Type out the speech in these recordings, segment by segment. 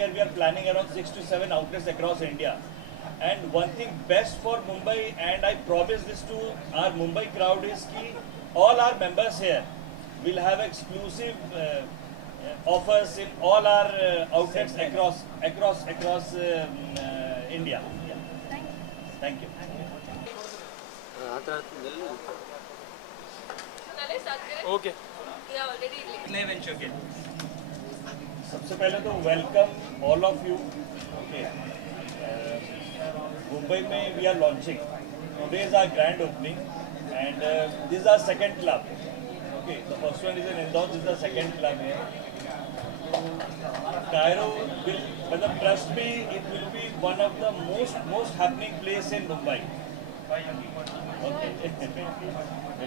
year we are planning around 6 to 7 outlets across India. And one thing best for Mumbai, and I promise this to our Mumbai crowd, is ki all our members here will have exclusive offers in all our outlets across India. Thank you. Okay. नए venture के सबसे पहले तो welcome all of you. Okay, Mumbai में we are launching. Today is our grand opening and this is our second club. Okay, the first one is in Indore, this is the second club है. Cairo will, मतलब trust me, it will be one of the most happening place in Mumbai. Okay, it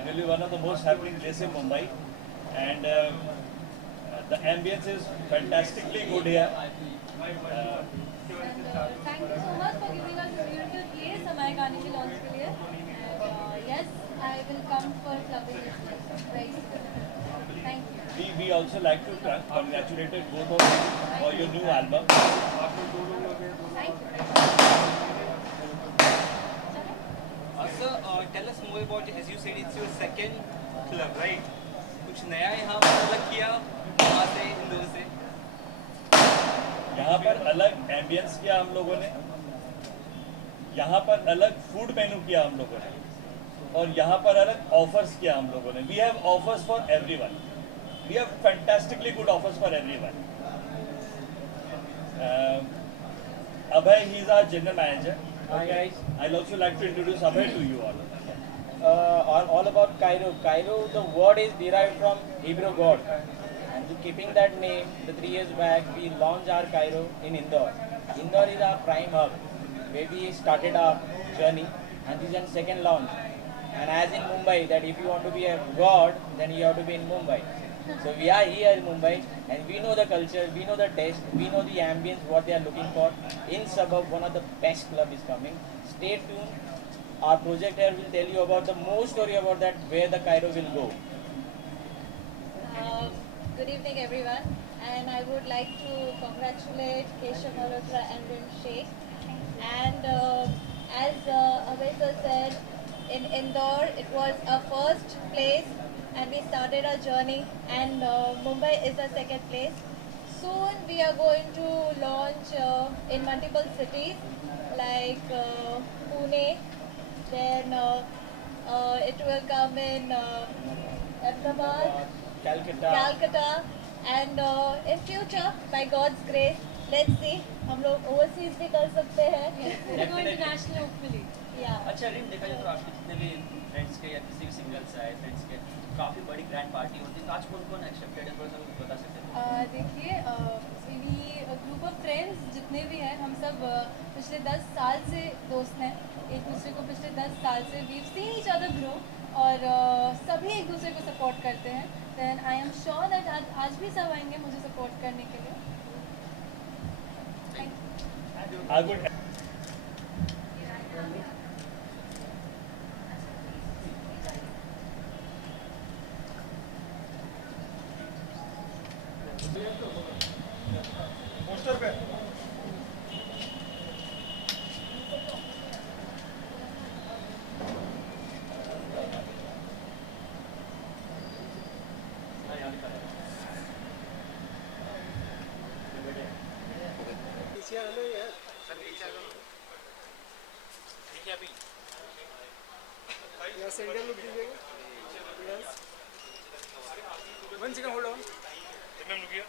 will be one of the most happening place in Mumbai, and the ambience is fantastically good here. Thank you so much for giving us a beautiful place हमारे गाने के launch के लिए. And yes, I will come for clubbing this place very soon. Thank you. We also like to congratulate both of you for your new album. Thank you. Sir, tell us more about it. As you said, it's your second club, right? कुछ नया यहाँ पर अलग किया वहाँ से इंदौर से? यहाँ पर अलग एम्बियंस किया हम लोगों ने, यहाँ पर अलग फूड मेनू किया हम लोगों ने, और यहाँ पर अलग ऑफर्स किया हम लोगों ने. We have offers for everyone. We have fantastically good offers for everyone. Abhay, he is our general manager. Hi guys. I'll also like to introduce Abhay to you all. All about Cairo. Cairo, the word is derived from Hebrew God. And keeping that name, the 3 years back, we launched our Cairo in Indore. Indore is our prime hub, where we started our journey, and this is our second launch. And as in Mumbai, that if you want to be a god, then you have to be in Mumbai. So we are here in Mumbai, and we know the culture, we know the taste, we know the ambience, what they are looking for. In suburb, one of the best club is coming. Stay tuned. Our project here will tell you about the more story about that, where the Cairo will go. Good evening, everyone, and I would like to congratulate Keshav Malhotra and Rim Sheikh. And as Abhay sir said, in Indore, it was our first place, and we started our journey, and Mumbai is the second place. Soon we are going to launch in multiple cities like Pune, then it will come in Ahmedabad, Calcutta, and in future, by God's grace, let's see, हम लोग overseas भी कर सकते हैं. International hopefully. Yeah. अच्छा rim, देखा जाए तो आपके जितने भी फ्रेंड्स के या किसी भी सिंगल्स आए फ्रेंड्स के, काफ़ी बड़ी ग्रैंड पार्टी होती है. तो आज कौन कौन एक्सेप्टेड है, थोड़ा सा मुझे बता सकते हैं? देखिए, ग्रुप ऑफ फ्रेंड्स जितने भी हैं, हम सब पिछले 10 साल से दोस्त हैं. एक दूसरे को पिछले 10 साल से we seen each other grow, और सभी एक दूसरे को सपोर्ट करते हैं. Then I am sure that आज भी सब आएंगे मुझे सपोर्ट करने के लिए. I would. पोस्टर पे सेंटर लुक दीजिएगा. One second hold on. लुकिए.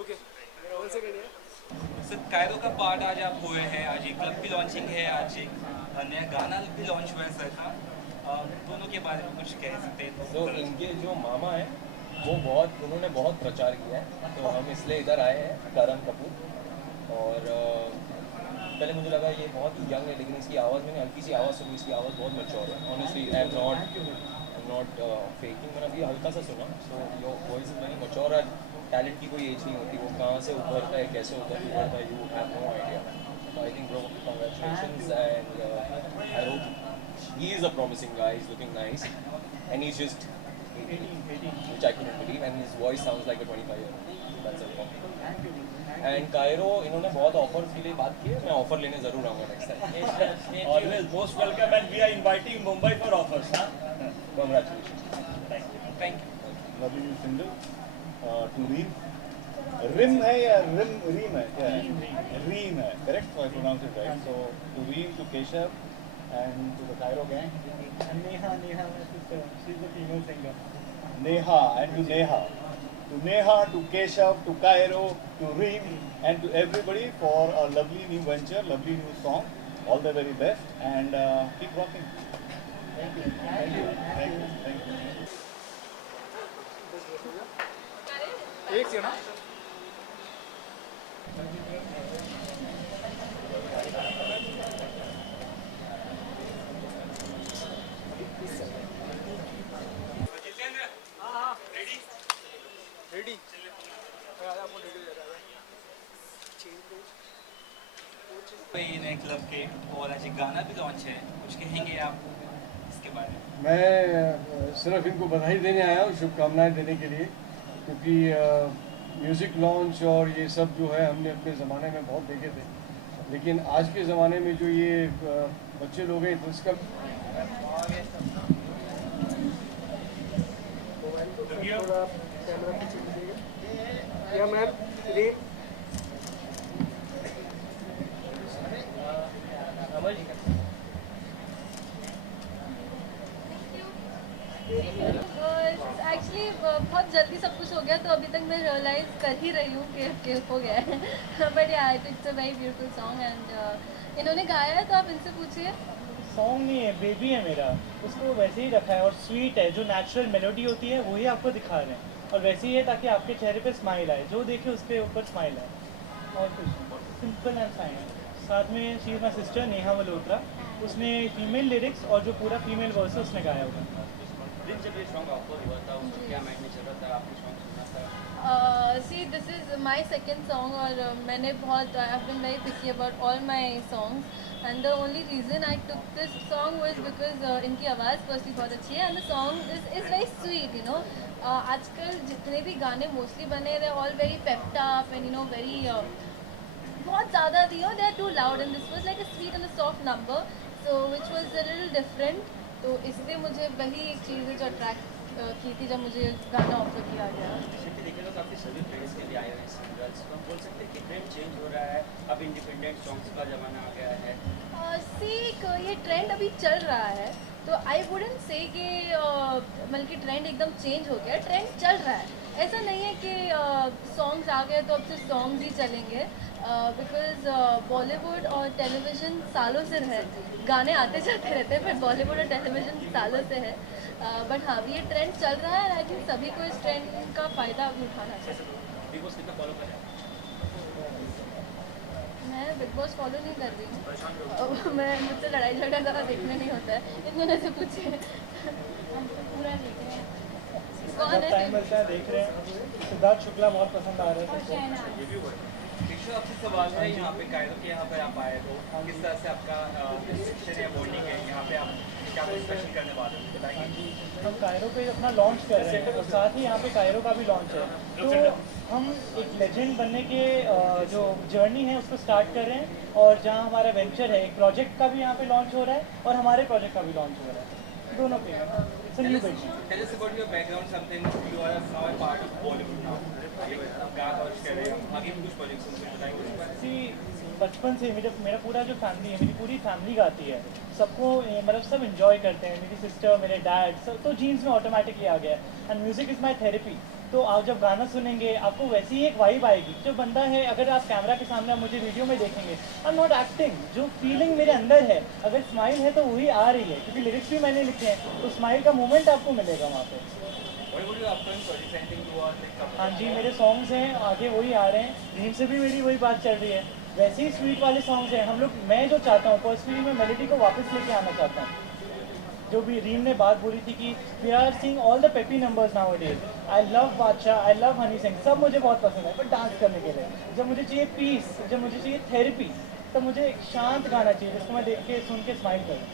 Okay, one second. Sir, Cairo का पार्ट आज आप हुए हैं, आज एक क्लब की लॉन्चिंग है, आज एक नया गाना भी लॉन्च हुआ है सर का. दोनों के बारे में कुछ कह सकते हैं? तो इनके जो मामा हैं वो उन्होंने बहुत प्रचार किया है, तो हम इसलिए इधर आए हैं, करण कपूर. और पहले मुझे लगा ये बहुत यंग है, लेकिन इसकी आवाज़, मैंने हल्की सी आवाज़ सुनी, इसकी आवाज़ बहुत मैच्योर है. Honestly I am not faking. मैंने अभी हल्का सा सुना, so your voice is very mature. और टैलेंट की कोई एज नहीं होती, वो कहाँ से उभरता है, कैसे उभरता है, you have no idea. So I think bro, congratulations, and I hope he is a promising guy. He's looking nice, and he's just 18, which I couldn't believe, and his voice sounds like a 25-year-old. That's a compliment. And Cairo, इन्होंने बहुत offers के लिए बात की है. मैं offer लेने जरूर आऊँगा next time. Always most welcome, and we are inviting Mumbai for offers, huh? Congratulations. Thank you. lovely new single to Reem. Rim है या Reem है क्या है? Reem है, correct? So I pronounce it right. So to Reem, to Keshav, and to the Cairo gang. And Neha, my sister, she's a female singer. Neha and to Neha. To Neha, to Keshav, to Cairo, to Reem, and to everybody for a lovely new venture, lovely new song. All the very best, and keep rocking. Thank you. Thank you. Thank you. Thank you. एक second. कोई नए club के और आज एक गाना भी launch है, कुछ कहेंगे आप इसके बारे में? मैं सिर्फ इनको बधाई देने आया हूँ, शुभकामनाएं देने के लिए, क्योंकि म्यूज़िक लॉन्च और ये सब जो है हमने अपने ज़माने में बहुत देखे थे, लेकिन आज के ज़माने में जो ये बच्चे लोग हैं तो इसका एक्चुअली बहुत जल्दी सब कुछ हो गया, तो अभी तक मैं रियलाइज कर ही रही हूँ कि हो गया है. बट या it's a very beautiful song, and इन्होंने गाया है तो आप इनसे पूछिए. सॉन्ग नहीं है, बेबी है मेरा, उसको वैसे ही रखा है और स्वीट है, जो नेचुरल मेलोडी होती है वही आपको दिखा रहे हैं, और वैसे ही है ताकि आपके चेहरे पे स्माइल आए, जो देखे उसके ऊपर स्माइल आए, और कुछ सिंपल एंड फाइन. साथ में she is my sister Neha Malhotra, उसने फीमेल लिरिक्स और जो पूरा फीमेल वर्स है उसने गाया हुआ. See, this is my second song, और मैंने बहुत I have been very picky about all my songs, and the only reason I took this song was because इनकी आवाज़ firstly बहुत अच्छी है, and the song is very sweet, you know. आजकल जितने भी गाने mostly बने they're all very pepped up and you know very बहुत ज़्यादा you know they're too loud, and this was like a sweet and a soft number, so which was a little different. तो इसलिए मुझे वही एक चीज़ है जो अट्रैक्ट की थी जब मुझे गाना ऑफर किया गया. देखें तो काफ़ी सभी ट्रेंड्स के लिए आए हुए हैं सिंगल्स, तो हम बोल सकते हैं कि ट्रेंड चेंज हो रहा है, अब इंडिपेंडेंट सॉन्ग्स का ज़माना आ गया है. ये ट्रेंड अभी चल रहा है, तो आई वुडेंट से कि मतलब कि ट्रेंड एकदम चेंज हो गया. ट्रेंड चल रहा है, ऐसा नहीं है कि सॉन्ग्स आ गए तो अब सिर्फ सॉन्ग्स ही चलेंगे, बिकॉज बॉलीवुड और टेलीविज़न सालों से है, गाने आते जाते रहते हैं, पर बॉलीवुड और टेलीविज़न सालों से है. बट हाँ, अभी ये ट्रेंड चल रहा है, आई थिंक सभी को इस ट्रेंड का फ़ायदा उठाना चाहिए. बिग बॉस कितना फॉलो कर रहे हैं? मैं बिग बॉस फॉलो नहीं कर रही हूँ. मैं मुझसे लड़ाई झगड़ा ज़्यादा देखने नहीं होता है, इन्होंने से पूछे. हम तो पूरा देख रहे हैं. कौन जब है टाइम मिलता है देख रहे हैं. सिद्धार्थ शुक्ला बहुत पसंद आ रहा है सबको. पिछले आपसे सवाल है यहाँ पे कायरो के यहाँ पे आप आए तो किस तरह से आपका रिसेप्शन है, बॉन्डिंग है, यहाँ पे आप क्या कुछ स्पेशल करने वाले हैं बताइए. हम कायरो पे अपना लॉन्च कर रहे हैं, और साथ ही यहाँ पे कायरो का भी लॉन्च है, तो हम एक लेजेंड बनने के जो जर्नी है उसको स्टार्ट कर रहे हैं, और जहाँ हमारा वेंचर है, एक प्रोजेक्ट का भी यहाँ पे लॉन्च हो रहा है और हमारे प्रोजेक्ट का भी लॉन्च हो रहा है, दोनों पे. New venture. Tell us about your background, something you are now a part of Bollywood now. क्या लॉन्च कर रहे हैं, आगे भी कुछ प्रोजेक्ट्स हैं बताइए. बचपन से मेरा पूरा जो फैमिली है, मेरी पूरी फैमिली गाती है, सबको मतलब सब इन्जॉय करते हैं, मेरी सिस्टर, मेरे डैड, सब तो जीन्स में ऑटोमेटिकली आ गया है. And music is my therapy. तो आप जब गाना सुनेंगे आपको वैसी ही एक वाइब आएगी. जो बंदा है, अगर आप कैमरा के सामने आप मुझे वीडियो में देखेंगे, आई एम नॉट एक्टिंग, जो फीलिंग मेरे अंदर है, अगर स्माइल है तो वही आ रही है, क्योंकि लिरिक्स भी मैंने लिखे हैं, तो स्माइल का मोमेंट आपको मिलेगा वहाँ पे. हाँ जी, मेरे सॉन्ग्स हैं आगे वही आ रहे हैं. रीम से भी मेरी वही बात चल रही है, वैसे ही स्वीट वाले सॉन्ग्स हैं हम लोग. मैं जो चाहता हूँ पर्सनली, मैं मेलोडी को वापस लेके आना चाहता हूँ. जो भी रीम ने बात बोली थी कि we are seeing all the peppy numbers nowadays. I love Badshah, I love Honey Singh, सब मुझे बहुत पसंद है, बट डांस करने के लिए जब मुझे चाहिए पीस, जब मुझे चाहिए थेरेपी, तो मुझे एक शांत गाना चाहिए जिसको मैं देख के सुन के स्माइल करूँ.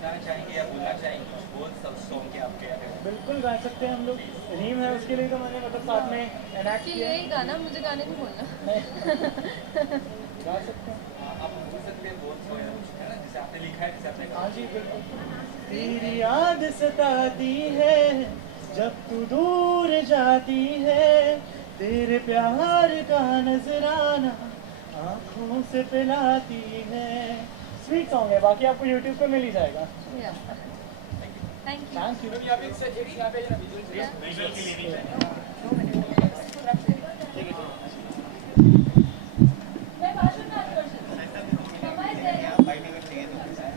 बताना चाहेंगे या बोलना चाहेंगे कुछ बोल सब सॉन्ग के आपके? बिल्कुल गा सकते हैं हम लोग, रीम है उसके लिए तो मैंने मतलब साथ में एनैक्ट कि किया यही गाना मुझे गाने नहीं बोलना। गा सकते हैं। आप बोल सकते हैं बोल है ना, जैसे आपने लिखा है, जैसे आपने हाँ जी बिल्कुल। तेरी याद सताती है जब तू दूर जाती है, तेरे प्यार का नजराना आँखों से पिलाती है। स्वीट सॉन्ग है, बाकी आपको यूट्यूब पे मिल ही जाएगा। Thank you. Thank you. मैं भाषण में आज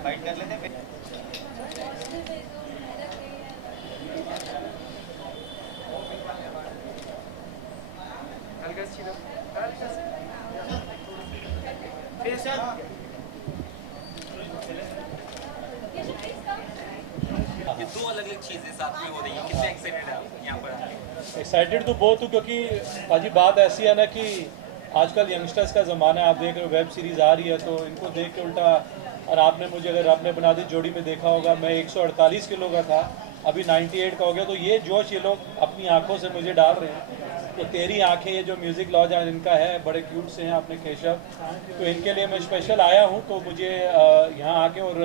फाइट कर लेते हैं। ये दो अलग अलग चीजें साथ में हो रही है, कितने एक्साइटेड है आप यहाँ पर आके? एक्साइटेड तो बहुत हूँ, क्योंकि पाजी बात ऐसी है ना कि आजकल यंगस्टर्स का ज़माना है। आप देख रहे हो वेब सीरीज़ आ रही है, तो इनको देख के उल्टा, और आपने मुझे, अगर आपने बना दी जोड़ी में देखा होगा, मैं 148 किलो का था, अभी 98 का हो गया। तो ये जोश ये लोग अपनी आंखों से मुझे डाल रहे हैं। तो तेरी आंखें, ये जो म्यूज़िक लॉज आज इनका है, बड़े क्यूट से हैं अपने केशव, तो इनके लिए मैं स्पेशल आया हूँ। तो मुझे यहाँ आके और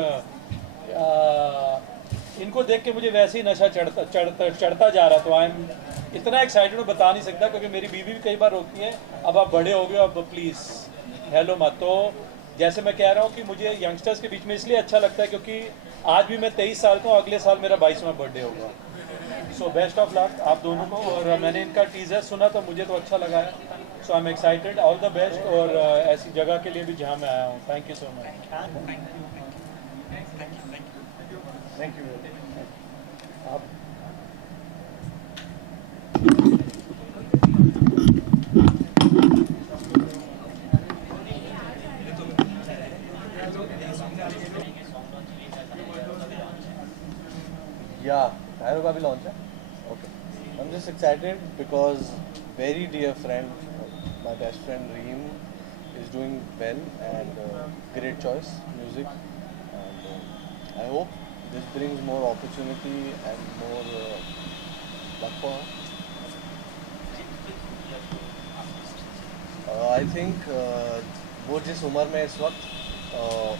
इनको देख के मुझे वैसे ही नशा चढ़ता जा रहा। तो आई एम इतना एक्साइटेड, बता नहीं सकता, क्योंकि मेरी बीवी भी कई बार रोकती है, अब आप बड़े हो गए, अब प्लीज़ हेलो मत। तो जैसे मैं कह रहा हूँ कि मुझे यंगस्टर्स के बीच में इसलिए अच्छा लगता है, क्योंकि आज भी मैं 23 साल का हूँ, अगले साल मेरा 22वां बर्थडे होगा। सो बेस्ट ऑफ लक आप दोनों को। और मैंने इनका टीज़र सुना तो मुझे तो अच्छा लगा है। So I am excited, all the best, और ऐसी जगह के लिए भी जहाँ मैं आया हूँ। Thank you so much. Thank you. आप Yeah, Cairo का भी launch है. Okay. I'm just excited because very dear friend, my best friend Reem is doing well and great choice music, and I hope this brings more opportunity and more luck for her. I think वो जिस उम्र में इस वक्त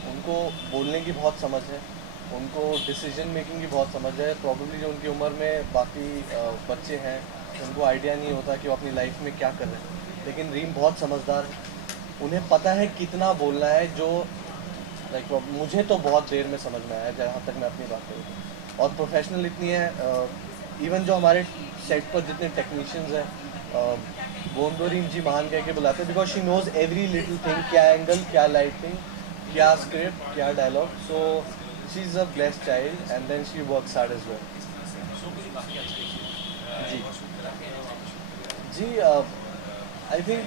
उनको बोलने की बहुत समझ है, उनको डिसीजन मेकिंग की बहुत समझ है। प्रॉब्लली जो उनकी उम्र में बाकी बच्चे हैं उनको आइडिया नहीं होता कि वो अपनी लाइफ में क्या कर रहे हैं, लेकिन रीम बहुत समझदार है, उन्हें पता है कितना बोलना है। जो लाइक मुझे तो बहुत देर में समझ में आया जहाँ तक मैं अपनी बात करूँ। और प्रोफेशनल इतनी है, इवन जो हमारे सेट पर जितने टेक्नीशियंस हैं वो उनको रीम जी महान कह के बुलाते हैं, because she knows every little thing, क्या एंगल, क्या लाइटिंग, क्या स्क्रिप्ट, क्या dialogue. So she is a blessed child and then she works hard as well. जी आई थिंक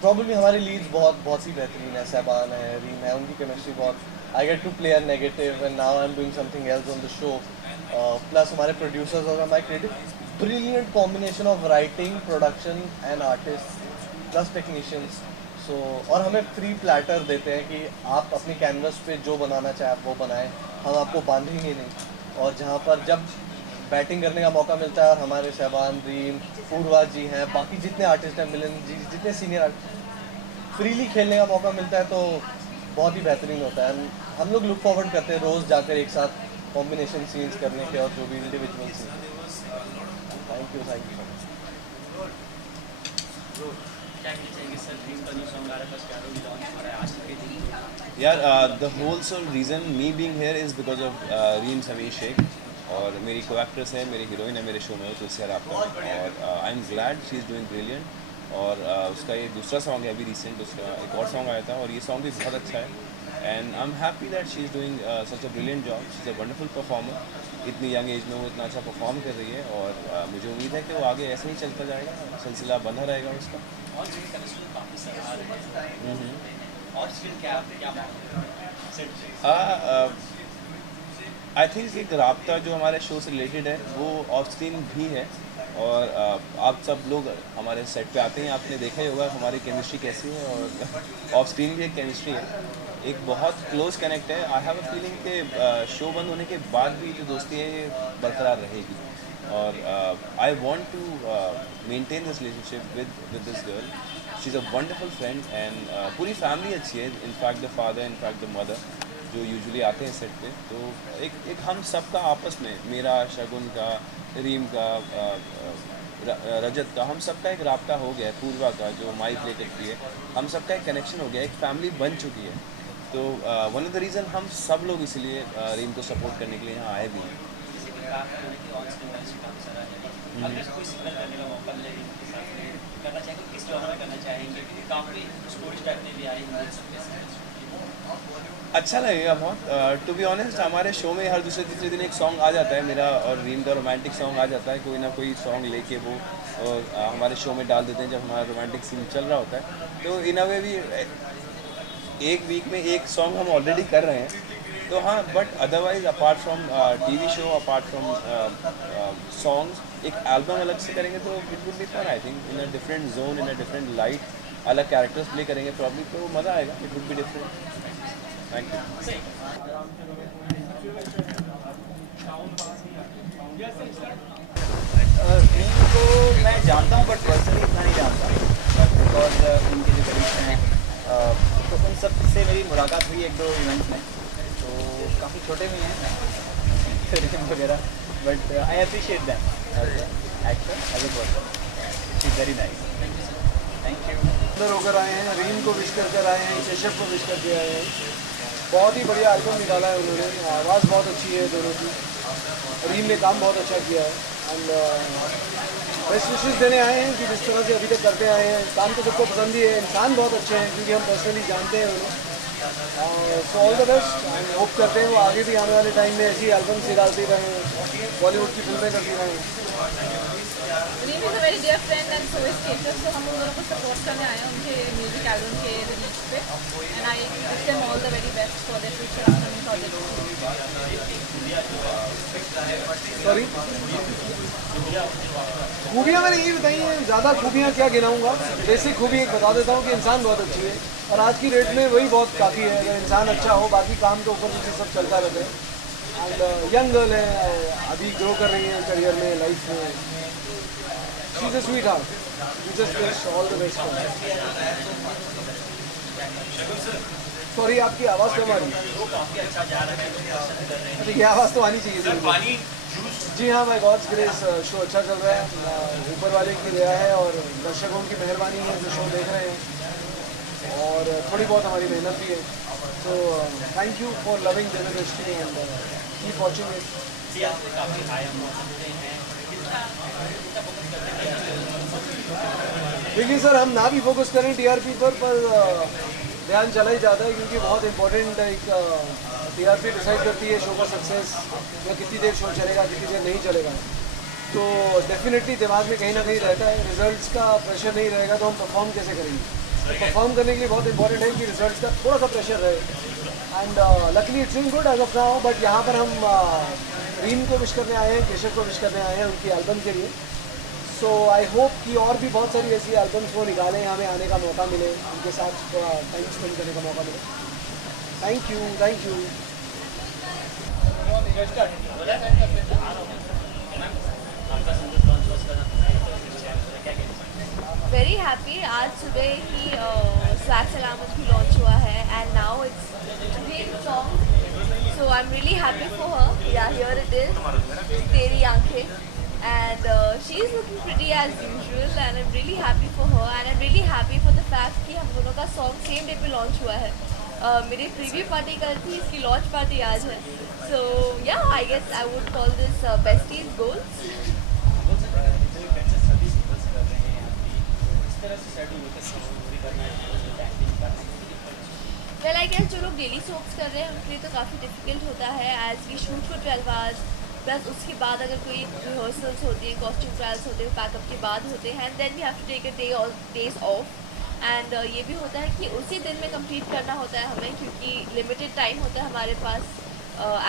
प्रॉब्लम हमारे लीड्स बहुत ही बेहतरीन है। सहबान है, रीम है, उनकी केमिस्ट्री बहुत। I get to play a negative and now I am doing something else on the show. Plus हमारे प्रोड्यूसर्स और हमारे creative, brilliant combination of writing, production and artist plus technicians. So और हमें फ्री प्लेटर देते हैं कि आप अपनी कैनवस पे जो बनाना चाहे आप वो बनाएं, हम आपको बांधेंगे नहीं। और जहाँ पर जब बैटिंग करने का मौका मिलता है और हमारे सहबान रीम, पूर्वा जी हैं, बाकी जितने आर्टिस्ट हैं, मिलन जी, जितने सीनियर आर्टिस्ट, फ्रीली खेलने का मौका मिलता है तो बहुत ही बेहतरीन होता है। हम लोग लुक फॉरवर्ड करते हैं रोज़ जाकर एक साथ कॉम्बिनेशन सीन्स करने के और जो भी individual scenes. Thank you so much. क्या कहना चाहेंगे सर, ड्रीम का न्यू सॉन्ग आ रहा है, बस कैरो भी लॉन्च हो रहा है आज के दिन? यार the whole sole reason me being here is because of Reem Sameer Sheikh, और मेरी को एक्ट्रेस है, मेरी हीरोइन है मेरे शो में, तुलसी रापा, और I am glad she is doing brilliant. और उसका ये दूसरा सॉन्ग है अभी रिसेंट, उसका एक और सॉन्ग आया था और ये सॉन्ग भी बहुत अच्छा है। And I am happy that she is doing such a brilliant job. She is a wonderful performer. इतनी यंग एज में वो इतना अच्छा परफॉर्म कर रही है और मुझे उम्मीद है कि वो आगे ऐसे ही चलता जाएगा, सिलसिला बंधा रहेगा उसका। और फिर केमिस्ट्री काफ़ी सारा और फिर क्या आई थिंक एक राब्ता जो हमारे शो से रिलेटेड है वो ऑफ स्क्रीन भी है, और आप सब लोग हमारे सेट पे आते हैं, आपने देखा ही होगा हमारी केमिस्ट्री कैसी है, और ऑफ स्क्रीन भी एक केमिस्ट्री है, एक बहुत क्लोज कनेक्ट है। आई हैव अ फीलिंग कि शो बंद होने के बाद भी जो दोस्ती है ये बरकरार रहेगी, और I want to maintain this relationship with this girl. She is a wonderful friend, and पूरी फैमिली अच्छी है, in fact the father, in fact the mother जो यूजुअली आते हैं सेट पे। तो एक हम सब का आपस में, मेरा, शगुन का, रीम का, रजत का, हम सब का एक राब्ता हो गया है, पूर्वा का जो माइक प्ले करती है, हम सब का एक कनेक्शन हो गया, एक फैमिली बन चुकी है। तो वन ऑफ द रीज़न हम सब लोग इसलिए रीम को सपोर्ट करने के लिए यहाँ आए भी हैं। किसी भी काम करने की ऑन स्क्रीन वाली काम सराहा जाएगी। अगर इसको कोई सिंगल करने का मौका मिले रीम के साथ में करना चाहेंगे, किस जॉनर में करना चाहेंगे? क्योंकि काफ़ी स्टोरीज टाइप में भी आई हैं अच्छा लगेगा बहुत। टू बी ऑनेस्ट, हमारे शो में हर दूसरे तीसरे दिन एक सॉन्ग आ जाता है, मेरा और रीम का रोमांटिक सॉन्ग आ जाता है, कोई ना कोई सॉन्ग लेके वो हमारे शो में डाल देते हैं जब हमारा रोमांटिक सीन चल रहा होता है। तो इन अ वे भी एक वीक में एक सॉन्ग हम ऑलरेडी कर रहे हैं। तो हाँ, but otherwise apart from TV show, apart from songs, एक एल्बम अलग से करेंगे तो it would be fun, I think, in a different zone, in a different light, अलग कैरेक्टर्स प्ले करेंगे प्रॉब्ली, तो मज़ा आएगा, it would be different. Thank you. Reem को मैं जानता हूँ बट पर्सनली इतना नहीं जानता, बिकॉज उनके जो कलीग्स हैं तो उन सब से मेरी मुलाकात हुई एक दो इवेंट्स में, तो काफ़ी छोटे भी हैं रीम वगैरह, but I appreciate them as actor, as a person, she is very nice. Thank you. अंदर होकर आए हैं, रीम को विश कर आए हैं, केशव को विश करके आए हैं। बहुत ही बढ़िया एल्बम निकाला है उन्होंने, आवाज़ बहुत अच्छी है दोनों की, रीम ने काम बहुत अच्छा किया है, एंड बेस्ट विशेस देने आए हैं कि जिस तरह से अभी तक करते आए हैं, काम तो सबको पसंद ही है, इंसान बहुत अच्छे हैं क्योंकि हम पर्सनली जानते हैं उन्हें। So all the best, and hope करते हैं वो आगे भी आने वाले टाइम में ऐसी एल्बम्स निकालती रहें, बॉलीवुड की फिल्में करती रहें। Reem is a very dear friend and so is Keshav, सो हम उन दोनों को सपोर्ट करने आए हैं उनके म्यूजिक एल्बम के रिलीज पे, and I wish them all the very best for their future upcoming projects. Sorry, खूबियाँ मैंने ये बताई हैं, ज़्यादा खूबियाँ क्या गिनाऊंगा, बेसिक खूबी एक बता देता हूँ कि इंसान बहुत अच्छी है, और आज की डेट में वही बहुत काफ़ी है, अगर इंसान अच्छा हो बाकी काम के ऊपर नीचे सब चलता रहता है। एंड यंग गर्ल है, अभी ग्रो कर रही है करियर में, लाइफ में, she is a sweetheart, we just wish all the best. Sorry, आपकी आवाज़ कम आ रही है। अच्छा, ये आवाज़ तो आनी चाहिए थी। जी हाँ, माय गॉड्स ग्रेस, शो अच्छा चल रहा है, ऊपर वाले की दया है और दर्शकों की मेहरबानी है जो शो देख रहे हैं, और थोड़ी बहुत हमारी मेहनत भी है। तो thank you for loving the industry and keep watching it. देखिए सर, हम ना भी फोकस करें टीआरपी पर ध्यान चला ही जाता है, क्योंकि बहुत इंपॉर्टेंट एक टीआरपी डिसाइड करती है शो का सक्सेस, या कितनी देर शो चलेगा, कितनी देर नहीं चलेगा। तो डेफिनेटली दिमाग में कहीं ना कहीं रहता है, रिजल्ट्स का प्रेशर नहीं रहेगा तो हम परफॉर्म कैसे करेंगे। तो परफॉर्म करने के लिए बहुत इंपॉर्टेंट है कि रिजल्ट्स का थोड़ा सा प्रेशर रहे, and luckily it's doing good as of now. But यहाँ पर हम रीम को विश करने आए हैं, केशव को विश करने आए हैं उनकी एल्बम के लिए। सो आई होप कि और भी बहुत सारी ऐसी एल्बम्स वो निकालें, हमें आने का मौका मिले, उनके साथ थोड़ा टाइम स्पेंड करने का मौका मिले। Thank you, thank you. Very happy, आज सुबह ही स्वैग सलामत भी लॉन्च हुआ है, and now it's great song, so I am really happy for her. या हियर इट इज, तेरी आंखें, and she is looking pretty as usual, and I'm really happy for her, and I'm really happy for the fact कि हम दोनों का song same day पे launch हुआ है। मेरी प्रीव्यू पार्टी कल थी, इसकी लॉन्च पार्टी आज है, so yeah, I guess I would call this besties goals. Well, I guess जो लोग डेली सोप्स कर रहे हैं उनके लिए तो काफ़ी डिफिकल्ट होता है, as we shoot for 12 hours, plus उसके बाद अगर कोई रिहर्सल्स होती है, कॉस्ट्यूम ट्रायल्स होते हैं, पैकअप के बाद होते हैं, and then we have to take a days off, and ये भी होता है कि उसी दिन में कंप्लीट करना होता है हमें, क्योंकि लिमिटेड टाइम होता है हमारे पास,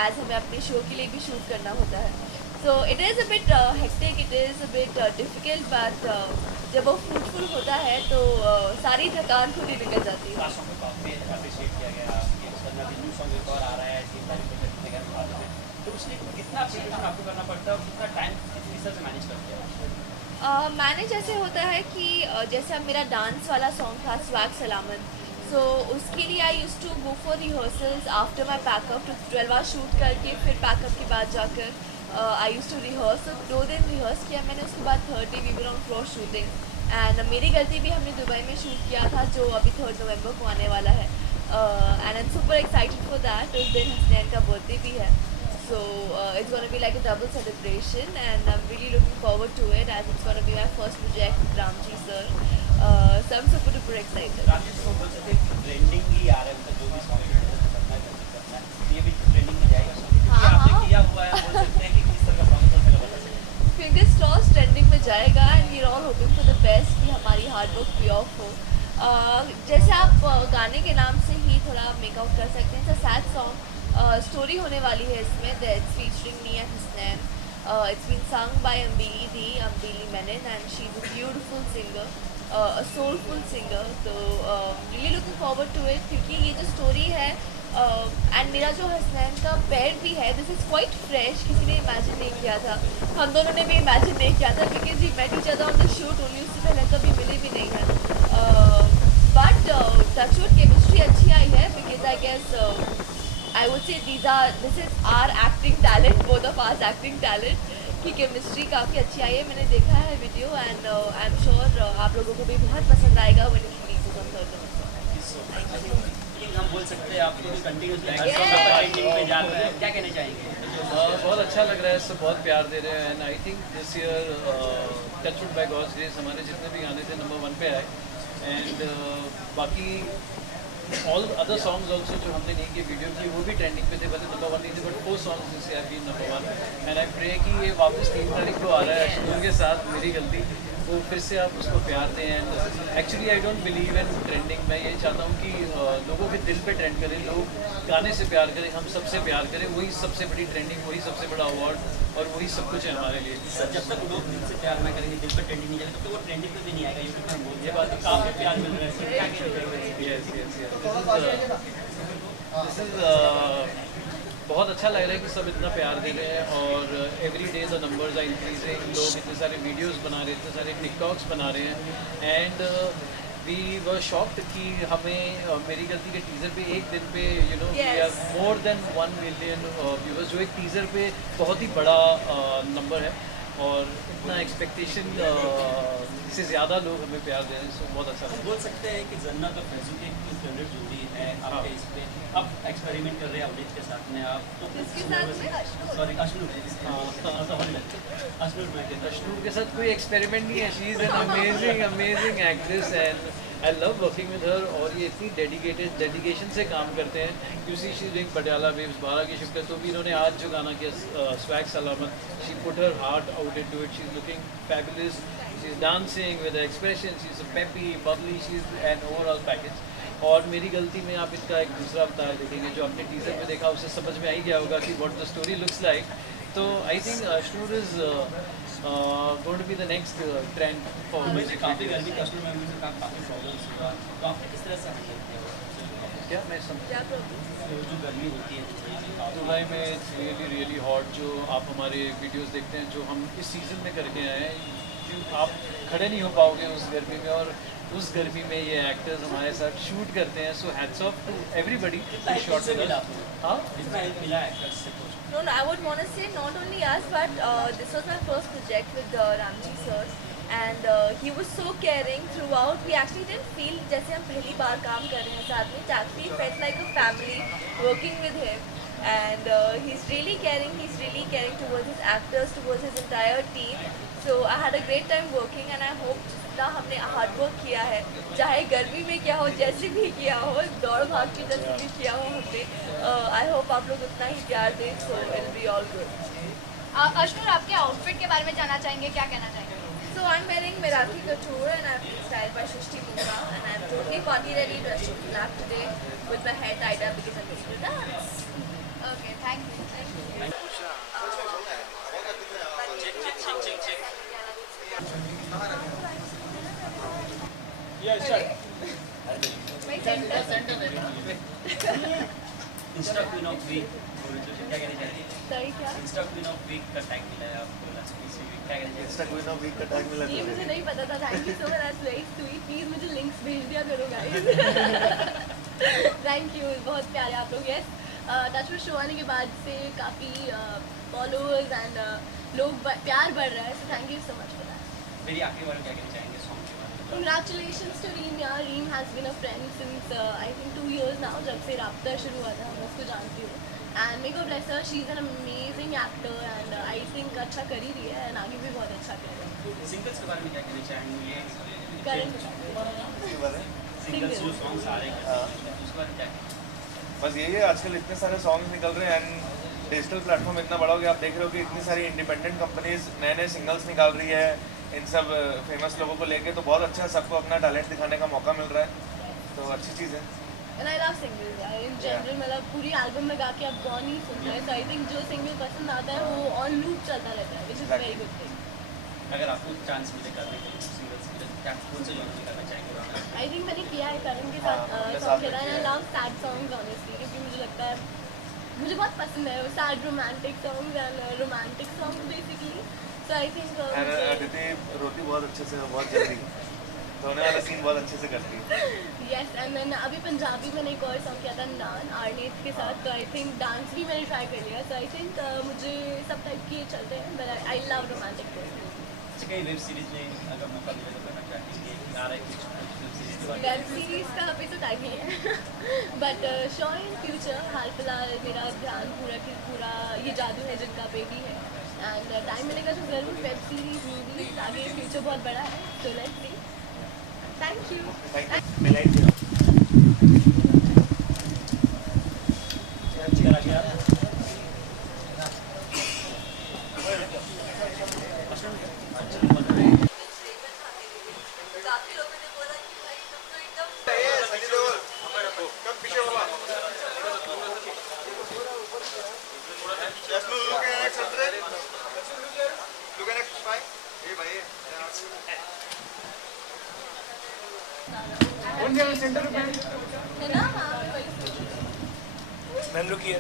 एज हमें अपने शो के लिए भी शूट करना होता है। So it is a bit hectic, it is a bit difficult, but जब वो फ्रूटफुल होता है तो सारी थकान खुद ही निकल जाती है. लास्ट सॉन्ग को काफ़ी अप्रिशिएट किया गया, ये उसका भी न्यू सॉन्ग एक और आ रहा है, ये सारी प्रोजेक्ट वगैरह बात है, तो उसके लिए कितना प्रिपरेशन आपको करना पड़ता है और कितना टाइम किस तरह से मैनेज करते हैं? मैनेज ऐसे होता है कि जैसे अब मेरा डांस वाला सॉन्ग था स्वैग सलामत, सो उसके लिए I use to go for rehearsals after my packup to 12 hour shoot करके फिर पैकअप के बाद जाकर आई यूज टू रिहर्स. तो 2 दिन रिहर्स किया मैंने, उसके बाद 3rd day we were on floor shooting. And मेरी गलती भी हमने दुबई में शूट किया था जो अभी 3rd नवंबर को आने वाला है. And I am super excited for that. उस दिन हसनैन का बर्थडे भी है. So it's going to be like a double celebration, and I'm really looking forward to it as it's going to be my first project with Ramji sir. So I'm super duper excited. Ramji sir बोल सकते हैं trending ही आ रहा है, मतलब जो भी song करना है ये भी ट्रेंडिंग में जाएगा सॉन्ग. हाँ, आपने हाँ. किया हुआ है, बोल सकते हैं कि किस तरह का सॉन्ग है, बता सकते हैं? Fingers crossed trending में जाएगा, and we're all hoping for the best कि हमारी hard work pay off हो. जैसे आप गाने के नाम से ही थोड़ा मेकआउट कर सकते हैं. It's a sad song. Story होने वाली है इसमें. It's featuring me and Husnain. It's been sung by Ambili Menon, and she's a beautiful singer, a soulful singer. So really looking forward to it क्योंकि ये जो स्टोरी है and मेरा जो हसनैन का पैर भी है, दिस इज़ क्वाइट फ्रेश. किसी ने इमेजिन नहीं किया था, हम दोनों ने भी इमेजिन नहीं किया था because we met each other on the shoot only. उससे पहले कभी मिले भी नहीं है. बट टचवुड केमिस्ट्री अच्छी आई है because I guess I would say this is our acting talent, both of us acting talent, की केमिस्ट्री काफ़ी अच्छी आई है. मैंने देखा है video and I am sure आप लोगों को भी बहुत पसंद आएगा when it releases on 3rd November. हम बोल सकते हैं आपको कंटिन्यूसली ट्रेंडिंग में जा रहा है, क्या कहना चाहेंगे? बहुत अच्छा लग रहा है, सब बहुत प्यार दे रहे हैं. And I think this year touchwood by God's grace हमारे जितने भी गाने थे नंबर 1 पे आए. एंड बाकी ऑल अदर सॉन्ग्स ऑल्सो जो हमने नहीं किए वीडियो की वो भी ट्रेंडिंग पे थे. भले नंबर 1 नहीं थे बट 4 सॉन्ग्स जिससे have been number 1. And I pray कि ये वापस 3 तारीख को आ रहा है अश्नूर के साथ, मेरी गलती, तो फिर से आप उसको प्यार दें. And actually I don't believe in trending. मैं ये चाहता हूँ कि लोगों के दिल पे ट्रेंड करें, लोग गाने से प्यार करें, हम सबसे प्यार करें. वही सबसे बड़ी ट्रेंडिंग, वही सबसे बड़ा अवार्ड और वही सब कुछ है हमारे लिए. सर जब तक लोग दिल से प्यार ना करेंगे, दिल पर ट्रेंडिंग नहीं जाएगा, तो वो ट्रेंडिंग पे भी नहीं आएगा. यूट्यूब पर हम बोलते हैं बात, काफ़ी प्यार मिल रहा है सर, क्या कहना चाहेंगे? दिस इज बहुत अच्छा लग रहा है कि सब इतना प्यार दे रहे हैं और every day the numbers are increasing. लोग इतने सारे वीडियोस बना रहे हैं, इतने सारे टिकटॉक्स बना रहे हैं. एंड वी वर शॉक्ड कि हमें मेरी गलती के टीज़र पे एक दिन पे we are more than 1 million viewers, जो एक टीज़र पे बहुत ही बड़ा नंबर है. और इतना एक्सपेक्टेशन से ज़्यादा लोग हमें प्यार दे रहे हैं. सो बहुत अच्छा लगा. बोल सकते हैं कि जन्नत और फैजू की एक फेवरेट जोड़ी है आपके इस पे. अब एक्सपेरिमेंट कर रहे हैं अवनीत के साथ में आप, तो सॉरी अश्नूर के साथ कोई एक्सपेरिमेंट नहीं है. She is an amazing actress and I love working with her. और ये इतनी डेडिकेशन से काम करते हैं. UC she doing Patiala waves 12 की शिफ्ट है, तो भी इन्होंने आज जो गाना किया स्वैग सलामत, she put her heart out into it. She is looking fabulous, she is dancing with expression, she is peppy Babli, she is an overall package. और मेरी गलती में आप इनका एक दूसरा अवतार देखेंगे जो आपने टीज़र में देखा, उससे समझ में आ ही गया होगा कि what the story looks like. तो I think Ashnoor is going to be the next trend for music. काफ़ी गर्मी कस्टमर में काफ़ी प्रॉब्लम्स हुआ, तो आपने किस तरह से हैंडल किया? क्या मैं समझ जो गर्मी होती है दुबई में इट्स रियली हॉट. जो आप हमारे वीडियोस देखते हैं जो हम इस सीज़न में करके आए हैं, आप खड़े नहीं हो पाओगे उस गर्मी में. और उस गर्मी में ये एक्टर्स हमारे साथ शूट करते हैं. So hats off to everybody who shot with us. हाँ, जितना हेल्प मिला एक्टर्स से कुछ. No, I would want to say not only us, but this was my first project with Ramji sir, and he was so caring throughout. We actually didn't feel जैसे हम पहली बार काम कर रहे हैं साथ में. It actually felt like a family working with him, and he's really caring towards his actors, towards his entire team. So I had a great time working, and I hope जितना हमने हार्ड वर्क किया है, चाहे गर्मी में क्या हो, जैसे भी किया हो, दौड़ भाग के जैसे भी किया हो हमने, आई होप आप लोग उतना ही प्यार दें. So it be all good. Ashnoor, आपके आउटफिट के बारे में जानना चाहेंगे, क्या कहना चाहेंगे? So I'm wearing Merathi couture and I'm being styled by Shrishti Munga, and I'm totally party ready, dressed in black today with my hair tied up because I'm going to dance. Okay, thank you. Insta queen of week क्या कहना चाहेंगे? सही क्या? Insta queen of week का tag मिला है आपको last week से, क्या कहना चाहेंगे? इंस्टा क्वीन ऑफ वीक का टैग मिला ये मुझे नहीं पता था। Thank you so much, that's very sweet. Please मुझे लिंक्स भेज दिया करो गाइस। थैंक यू, बहुत प्यारे आप लोग। यस, टच में शो आने के बाद से काफ़ी फॉलोअर्स एंड लोग प्यार बढ़ रहा है, so thank you so much for that. मेरी आखिरी बार क्या कहना चाहेंगे सॉन्ग के बारे में? Congratulations to Reem यार। Reem has been a friend since I think 2 years now, जब से राब्ता शुरू हुआ था मैं उसको जानती हूँ। एंड मेरे को bless her, she is an amazing actor and I think अच्छा कर ही रही है एंड आगे भी बहुत अच्छा करेगा। सिंगल्स के बारे में क्या कहना चाहेंगे? करंट सिंगल्स जो सॉन्ग्स आ रहे हैं उसके बारे में क्या कहना? बस यही है, आजकल इतने सारे सॉन्ग्स निकल रहे हैं एंड डिजिटल प्लेटफॉर्म इतना बड़ा हो गया। आप देख रहे हो कि इतनी सारी इंडिपेंडेंट कंपनीज नए नए सिंगल्स निकाल रही है इन सब फेमस लोगों को लेके, तो बहुत अच्छा है, सबको अपना टैलेंट दिखाने का मौका मिल रहा है, तो अच्छी चीज़ है। एंड आई लव सिंगल्स यार इन जनरल। मतलब पूरी एल्बम में गा के आप कौन ही सुनता है, सो आई थिंक जो सिंगल पसंद आता है वो ऑन लूप चलता रहता है, which is very good thing. अगर आपको चांस मिले करने के लिए सिंगल्स के लिए क्या कौन से जॉनर करना चाहेंगे? आई थिंक मैंने किया है करण के साथ सॉन्ग किया है। I love sad songs honestly, क्योंकि मुझे लगता है मुझे बहुत पसंद है sad romantic songs and romantic songs basically. So I think Aditi रोती बहुत अच्छे से, बहुत जल्दी धोने वाला सीन बहुत अच्छे से करती है। यस, एंड देन अभी पंजाबी मैंने एक और सॉन्ग किया था नान आर्नेत के साथ, तो आई थिंक डांस भी मैंने ट्राई कर लिया। सो आई थिंक मुझे सब टाइप के चलते हैं, but I love romantic personally. कई वेब सीरीज में अगर मौका मिले तो करना चाहेंगे? आ रहा है कुछ वेब सीरीज के बारे में? वेब सीरीज का अभी तो टाइम नहीं है, बट श्योर इन फ्यूचर। हाल फिलहाल मेरा ध्यान पूरा ये जादू है जिनका पे भी है, एंड टाइम मिलेगा तो ज़रूर वेब सीरीज मूवीज, आगे फ्यूचर बहुत बड़ा है, तो लेट्स सी। Thank you. है ना? हाँ, वही। मैम रुकिए।